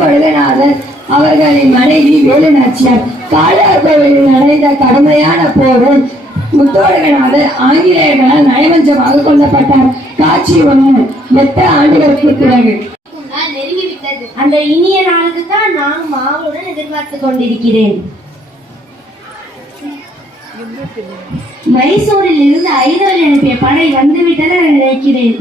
வழுகநாதன் அவர்களின் மனைவி வேலுநாச்சியார். காலார்கோவிலில் நடந்த கடுமையான போரில் முத்துவழகநாதர் ஆங்கிலேயர்களால் நயவஞ்சமாக கொல்லப்பட்டார். காட்சி ஒன்று எட்டு ஆண்டுகளுக்கு பிறகு. அந்த இனிய நாளுக்கு தான் நான் மாவுடன் எதிர்பார்த்து கொண்டிருக்கிறேன். மைசூரில் இருந்து ஐதல் அனுப்பிய படை வந்துவிட்டன நினைக்கிறேன்.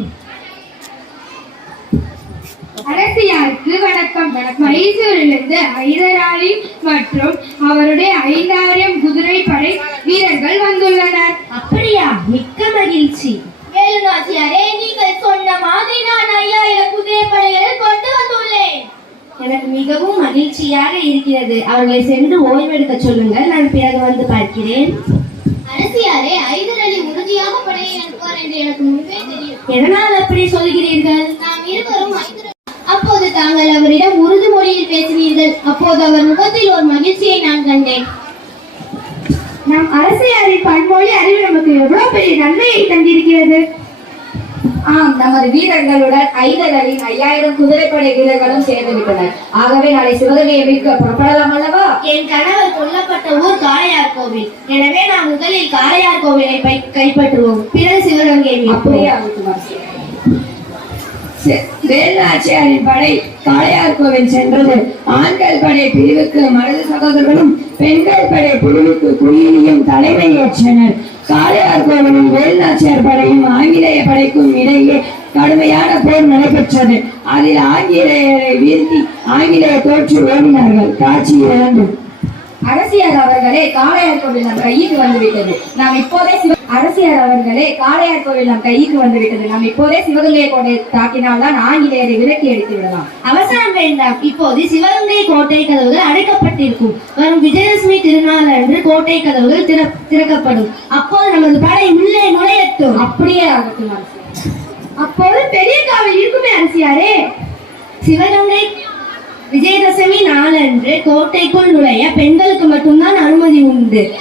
அரசியாருக்கு வணக்கம். மைசூரிலிருந்து ஐதராலி மற்றும் அவருடைய ஐந்தாயிரம் குதிரை படை வீரர்கள் வந்துள்ளனர். அப்படியா? மிக்க மகிழ்ச்சி. வேலுநாச்சியாரே நீங்கள் சொன்ன மாதிரி நான் ஐயாயிரம் குதிரை படைகளை கொண்டு வந்துள்ளேன். எனக்கு மிகவும் மகிழ்ச்சியாக இருக்கிறது. அவர்களை சென்று ஓய்வெடுக்க சொல்லுங்கள். நான் பிறகு வந்து பார்க்கிறேன். அரசியாரே ஐதர் அலி உறுதியாக படையை அனுப்புவார் என்று எனக்கு முன்பே தெரியும். எதனால் அப்படி சொல்கிறீர்கள்? நாம் இருவரும் அப்போது தாங்கள் அவரிடம் உருது மொழியில் பேசினீர்கள். அப்போது அவர் முகத்தில் ஒரு மகிழ்ச்சியை நான் கண்டேன். நம் அரசியாரின் பன்மொழி அறிவு நமக்கு எவ்வளவு பெரிய நன்மையை தந்திருக்கிறது. ஆம் நமது வீரர்களுடன் ஐதர்களின் ஐயாயிரம் குதிரைப்படை வீரர்களும் சேர்ந்து விட்டனர் ஆகவே நாளை சிவகங்கையை மீட்க புறப்படலாம் அல்லவா? என் கணவர் கொல்லப்பட்ட ஊர் காளையார் கோவில். எனவே நாம் முதலில் காளையார் கோவிலை கைப்பற்றுவோம். பிறகு சிவகங்கை அப்படியே மீட்போம் வேலாச்சியாரின் படை காளையார் கோவில் சென்றது. ஆண்கள் படை பிரிவுக்கு மருது சகோதரர்களும் பெண்கள் படை பிரிவுக்கு குயிலியும் தலைமை ஏற்றனர் காளையார் கோவிலில் வேலுநாச்சியார் படையும் ஆங்கிலேய படைக்கும் இடையே கடுமையான போர் நடைபெற்றது. அதில் ஆங்கிலேயரை வீழ்த்தி ஆங்கிலேய தோற்று ஓடினார்கள். காட்சி இழந்து அரசியார் அவர்களே காளையார் கோவில் நம் கைக்கு வந்துவிட்டது. நாம் இப்போதே சிவ அரசியார் அவர்களே காளையார் கோவில் நம் கைக்கு வந்துவிட்டது. நாம் இப்போதே சிவகங்கை கோட்டை தாக்கினால்தான் ஆங்கிலேயரை விலக்கி எடுத்து விடலாம். அவசரம் வேண்டாம் இப்போது சிவகங்கை கோட்டை கதவுகள் அடைக்கப்பட்டிருக்கும். வரும் விஜயதசமி திருநாள் அன்று கோட்டை கதவுகள் திற- திறக்கப்படும். அப்போது நமது படை உள்ளே நுழையட்டும். அப்படியே ஆகட்டும் அரசியார் அப்போது பெரிய காவல் இருக்குமே அரசியாரே. சிவகங்கை விஜயதசமி நாளன்று கோட்டைக்குள் நுழைய பெண்களுக்கு மட்டும்தான் அனுமதி உண்டு.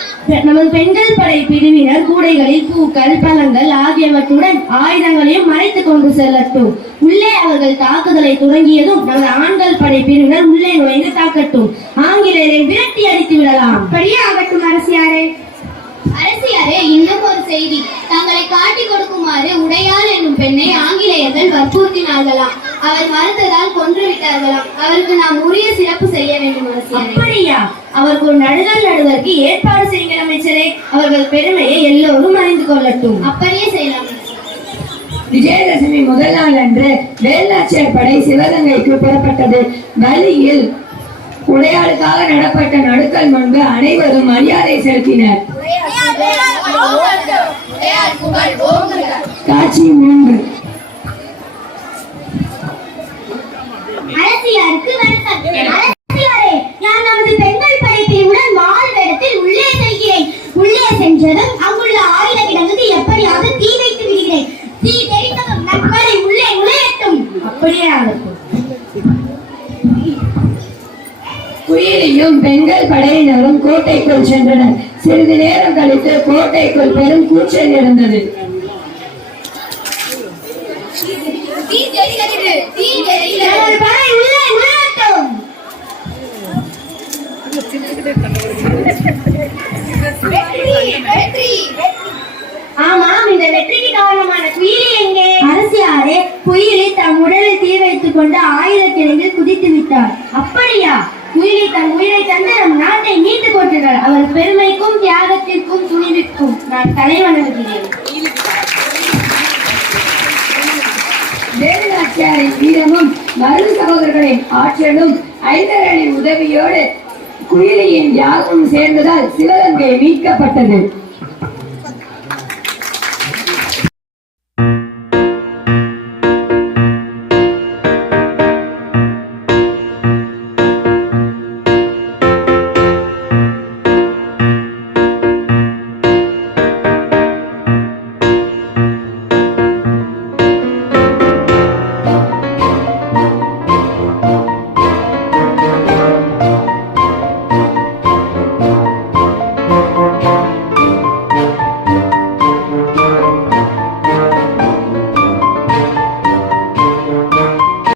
நமது பெண்கள் படை பிரிவினர் கூடைகளில் பூக்கள் பழங்கள் ஆகியவற்றுடன் ஆயுதங்களையும் மறைத்துக் கொண்டு செல்லட்டும். உள்ளே அவர்கள் தாக்குதலை தொடங்கியதும் நமது ஆண்கள் படை பிரிவினர் உள்ளே நுழைந்து தாக்கட்டும். ஆங்கிலேயரை விரட்டி அடித்து விடலாம். அப்படியே ஆகட்டும் அரசியாரே. அரசியாரே இன்னும் ஒரு செய்தி. தங்களை காட்டிக் கொடுக்குமாறு உடையாள் என்னும் பெண்ணை ஆங்கிலேயர்கள் வற்புறுத்தினார்களாம். அவர் மறுத்ததால் கொன்று அவருக்கு நாம் உரிய சிறப்பு செய்ய வேண்டும் அப்படியா? அவருக்கு ஒரு நடுதல் நடுவதற்கு ஏற்பாடு செய்யுங்கள் அமைச்சரே. அவர்கள் பெருமையை எல்லோரும் அறிந்து கொள்ளட்டும். அப்படியே செய்யலாம். விஜயதசமி முதல் நாள் அன்று வேலுநாச்சியார் படை சிவகங்கைக்கு புறப்பட்டது. வழியில் உடையாளுக்காக நடப்பட்ட நடுக்கல் முன்பு அனைவரும் மரியாதை செலுத்தினர். காட்சி மூன்று அரசியாருக்கு வணக்கம் அரசியாரே நான் நமது பெண்கள் படைப்பிரிவுடன் மால் வேடத்தில் உள்ளே செல்கிறேன் உள்ளே சென்றதும் அங்குள்ள ஆயுத கிடங்குக்கு எப்படியாவது தீ வைத்து விடுகிறேன் தீ தெரிந்ததும் நம் படை உள்ளே நுழையட்டும் அப்படியே? குயிலியும் பெண்கள் படையினரும் கோட்டைக்குள் சென்றனர். சிறிது நேரம் கழித்து கோட்டைக்குள் பெரும் கூச்சல் இருந்தது ஆமாம் இந்த வெற்றிக்கு காரணமான குயிலி எங்கே? அரசியாரே குயிலி கொண்டு ஆயிரக்கிழங்கில் குதித்து விட்டார். அப்படியா? குயிலி தன் உயிரை தந்து நம் நாட்டை மீட்டுக் கொண்டார் அவர் பெருமைக்கும் தியாகத்திற்கும் துணிவிற்கும் நான் தலைவணங்குகிறேன் வேலுநாச்சியாரின் வீரமும் மருது சகோதரர்களின் ஆற்றலும் ஐதரனின் உதவியோடு குயிலியின் யாகம் சேர்ந்ததால் சிவகங்கை மீட்கப்பட்டது.